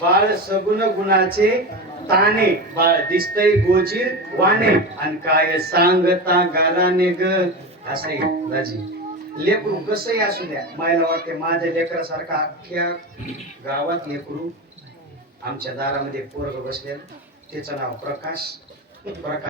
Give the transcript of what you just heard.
बाळ सगुण गुणाचे ताने बाळ दिसतय गोजीर वाने आणि काय सांगता गालाने ग? असे राजी. लेकरू कसंही असू द्या मला वाटते माझ्या लेकरासारखा अख्ख्या गावात लेकरू आमच्या दारामध्ये पोरग बसलेलं. त्याचं नाव प्रकाश. प्रकाश